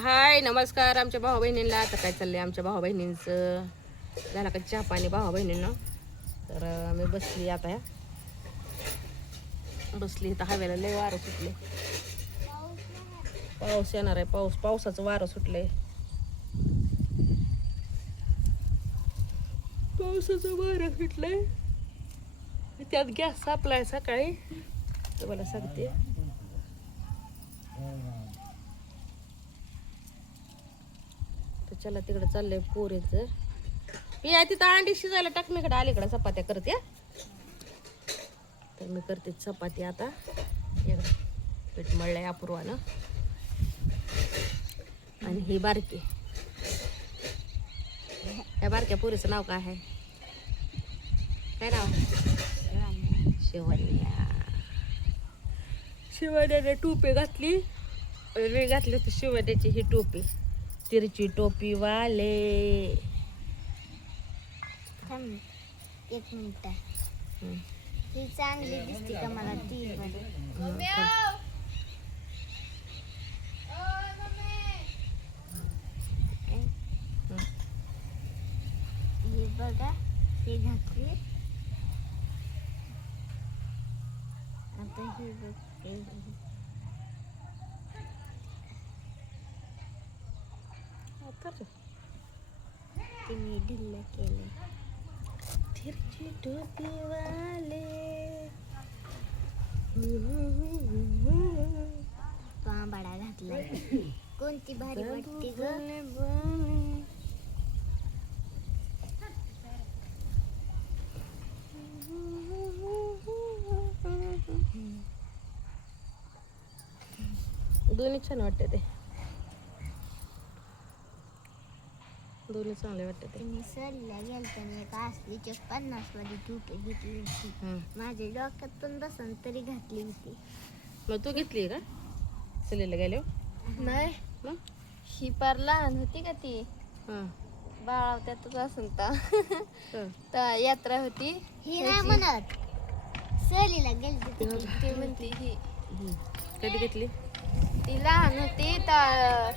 हाय नमस्कार आमच्या भाऊ बहिणींना. आता काय चाललंय आमच्या भाऊ बहिणींचं, झाला का चहा पाणी भाऊ बहिणींना. तर मी बसली आता, बसली इथं हवेला. लय वारं सुटले, पाऊस येणार आहे. पावसाचं वारं सुटलंय, पावसाचं वारं सुटलंय. त्यात गॅस सापलाय सकाळी, तुम्हाला सांगते. तर चला तिकडे चाललंय पोरीचं. मी आहे तिथं अंडी शिजायला टाकण्याकडे अलीकडे चपात्या करते. तर मी करते चपाती आता. पीठ मळलंय अपूर्वानं. आणि ही बारकी, या बारक्या पोरीचं नाव काय आहे? काय नाव? शिवण्या. शिवण्याने टोपी घातली, मी घातली होती शिवण्याची ही टोपी. तिरची टोपी वाले. एक मिनिट, ही चांगली दिसते का मला टीव्ही मध्ये? हे बघा, ही घातली. आता ही बघते, तिने ढिल्ल केलं. तिरची टोपी वाले. पांबाडा घातलाय. कोणती भारी वाटते ग. दोन्ही छान वाटते ते, दोन्ही चांगले वाटते ते. मी सहलीला गेलताना एक असलीच्या 50 वाली टोपी घेतली होती. माझ्या डोक्यात पण बसन तरी घातली होती. मग तू घेतली का सहलीला गेलो? नाही, मग ही पार लहान होती का ती, हां बाळाव त्यातच असून हां. तर यात्रा होती. ही नाही म्हणत, सहलीला गेलती ती. ती म्हणते ही कधी घेतली? ती लहान होती तर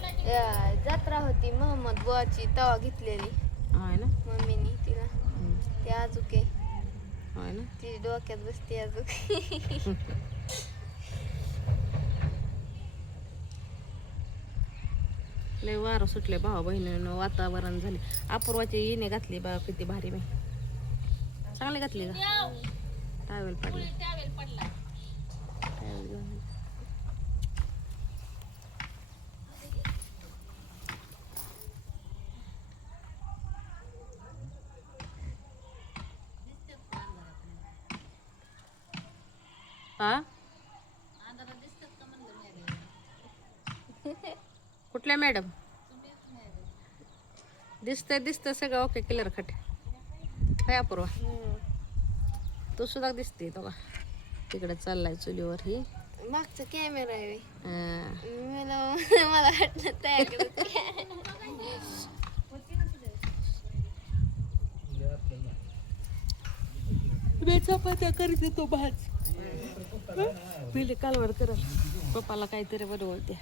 जत्रा होती मोहम्मद बुवाची, तवा घेतलेली आहे ना. मम्मीनी तिला. ती आजूक आहे, आहे ना. ती डोक्यात बसते आजूक. लय वारं सुटले भाऊ बहिणीनं, वातावरण झाले. अपूर्वाची येणे घातली बा, किती भारी. मी चांगली घातली का? टावेल पडला. टावेल घेऊन. हा कुठल्या मॅडम? दिसतंय सगळं ओके, क्लिअर खट. काय अपूर्वा, तू सुद्धा दिसते तो का तिकडे चाललाय चुलीवर. ही मागचा कॅमेरा आहे. अं, मला वाटलं तयार मी चपात्या करते, तो भाज पहिले कालवड करत. पप्पाला काहीतरी बनवते.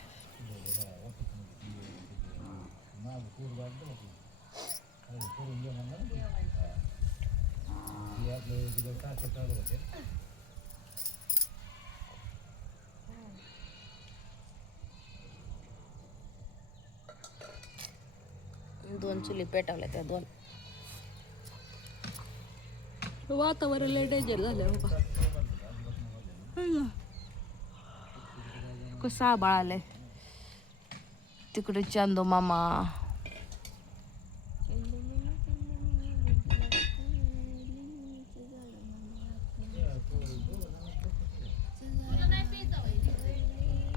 दोन चुली पेटवल्या त्या दोन. वातावरण लय डेंजर झालं हो का. कसं आबाळ आलंय तिकडे. चांदो मामा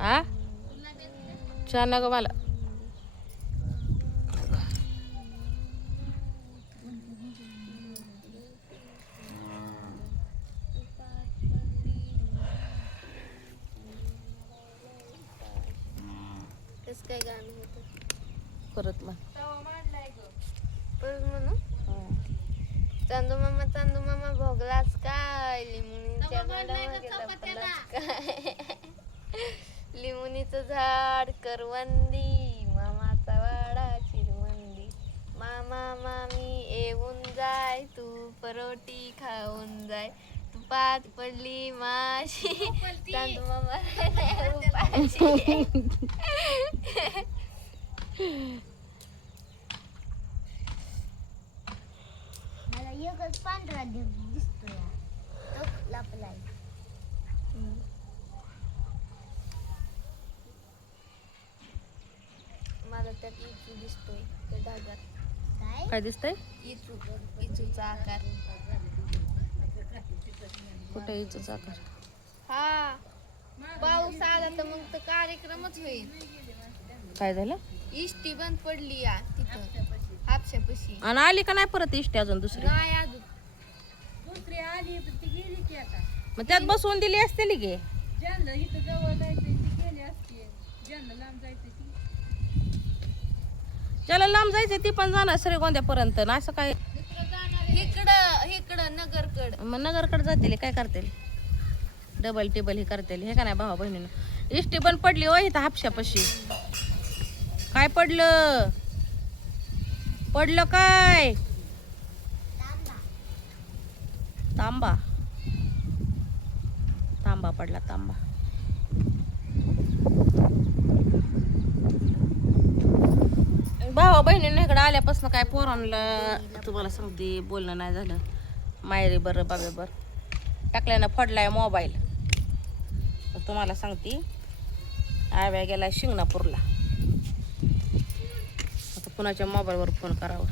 आ छान ना ग मला. कसं काय गाणं होतं परत मग परत म्हणू. चांदू मामा भोगलाच काय, लिमुनीच्या झाडामागे लपलाच काय. लिमुनीचं झाड करवंदी, मामा मामा मी येऊन जाय, तू परोटी खाऊन जाय, तू पाच पडली माशी चांद मामा उपाशी. मला एकच पांढरा दिसतोय तो लपलाय. मला त्यात इचू दिसतोय त्या ढगात. काय दिसतंय इचूचा आकार. कुठे इचूच आकार? हा पाऊस आला तर मग तर कार्यक्रमच होईल. काय झालं? इष्टी बंद पडली या तिथं हापशापाशी. आणि आली का नाही परत इष्टी अजून दुसरी? नाही अजून. मग त्यात बसवून दिली असते गे. ज्याला लांब जायचंय ती पण जाणार श्रीगोंद्यापर्यंत ना, असं काय? इकडं नगरकड. मग नगरकडे जातील काय करतील? डबल टेबल हे करतील हे का नाही भावा बहिणीनं? इष्टी पण पडली हो इथं हापशापाशी. काय पडलं? पडलं काय? तांबा. तांबा पडला तांबा. भावा बहिणीनं इकडे आल्यापासून काय पोरांना तुम्हाला सांगते बोलणं नाही झालं. मायरी बरं बाबे बरं टाकल्यानं फोडलाय मोबाईल. तुम्हाला सांगते आव्या गेलाय शिंगणापूरला. आता कुणाच्या मोबाईलवर फोन करावा.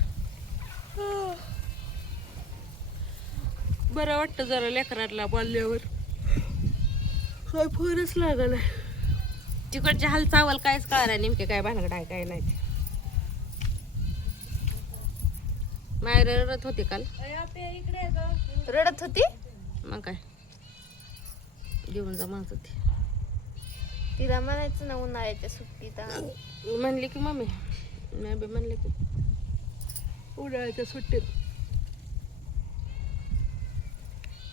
बरं वाटतं जरा लेकराला बोलल्यावर. काय फोनच लागला. तिकडचे हालचावल कायच कळणार नेमके काय भानगड आहे काय नाही. मायर रडत होती काल. रडत होती. मग काय घेऊन जा म्हणत होती. तिला म्हणायचं ना उन्हाळ्याच्या सुट्टीत म्हणली की मम्मी मी बी म्हणले की उन्हाळ्याच्या सुट्टीत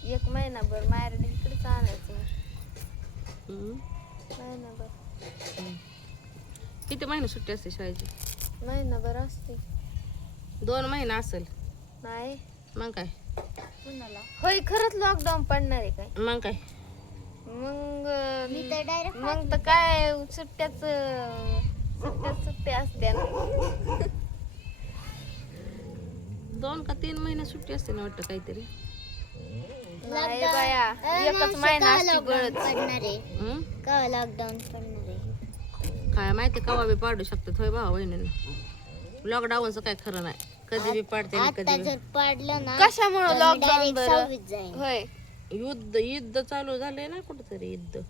1 महिनाभर माहेर इकडेच आणायचं. महिनाभर. किती महिने सुट्टी असते शाळेची? महिनाभर असते. 2 महिने असेल. नाही मग काय? कुणाला? होय खरंच लॉकडाऊन पडणार आहे काय? मग काय? मग मी तर डायरेक्ट मग तर काय सुट्ट्या असत्या. 2 का 3 महिने सुट्टी असते ना वाटतं काहीतरी. नाही बाया एकच महिना असते बळच. पडणार आहे. हं? का लॉकडाऊन पडणार आहे? काय माहिती कवा बी पाडू शकतात होय भावा बहिणीनं. लॉकडाऊनचं काय खरं नाही. कधी बी पाडते आणि आता कधी जर पडलं ना कशामुळे तर लॉकडाऊन डायरेक्ट बरं? 26 जाईल. होय युद्ध चालू झालंय ना कुठेतरी. युद्ध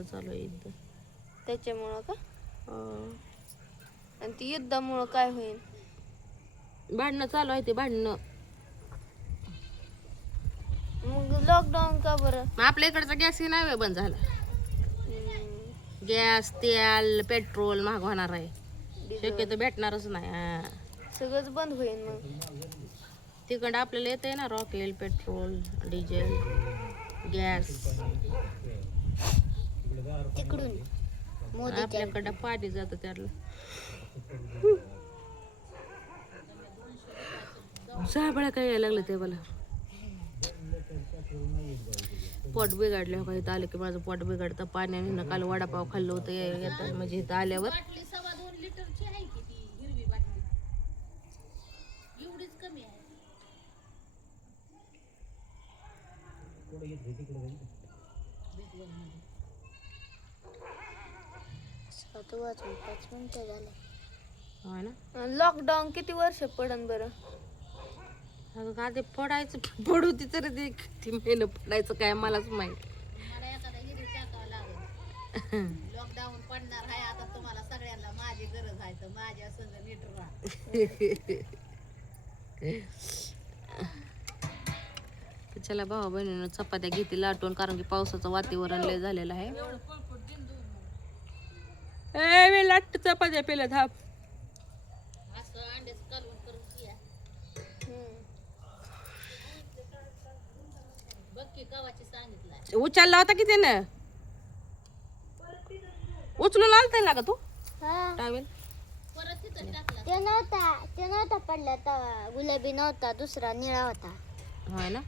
चालू आहे युद्ध. त्याच्यामुळं का? हा. आणि ती युद्धामुळं काय होईल? भांडणं चालू आहे ते भांडणं. मग लॉकडाऊन का बरं? मग आपल्या इकडचा गॅस ही नाही बंद झाला. गॅस तेल पेट्रोल महाग होणार आहे. शक्यतो भेटणारच नाही. हा. सगळंच बंद होईल मग. तिकडं आपल्याला येतंय ना रॉकेल पेट्रोल डिझेल गॅस. तिकडून मोदीच्या आपल्याकडं पाणी जातं त्याला. साबळा काय यायला लागलं ते मला. पोट बिघडलं का इथं आलं की माझं पोट बिघडतं पाण्याने. काल वडापाव खाल्लं होतं येतं म्हणजे इथं आल्यावर. वाजून 5 मिनिटं झाले. हो ना. लॉकडाऊन किती वर्ष पडन बरं? अगं का ते पडायचं पडू ती तरी ते किती महिने पडायचं काय मलाच माहित. लॉकडाऊन पडणार आहे आता तुम्हाला सगळ्यांना. माझी गरज आहे तर माझ्या संग नीट राहा. चला भावा बहिणीनं चपात्या घेते लाटून कारण की पावसाचं वातावरण लय झालेलं आहे. मी लाट चपात्या पेल्या धाप. उचलला होता की त्यानं? उचलून आलता ना का तू हा टावेल? ते नव्हता नव्हता पडला तर गुलाबी नव्हता दुसरा निळा होता. होय ना.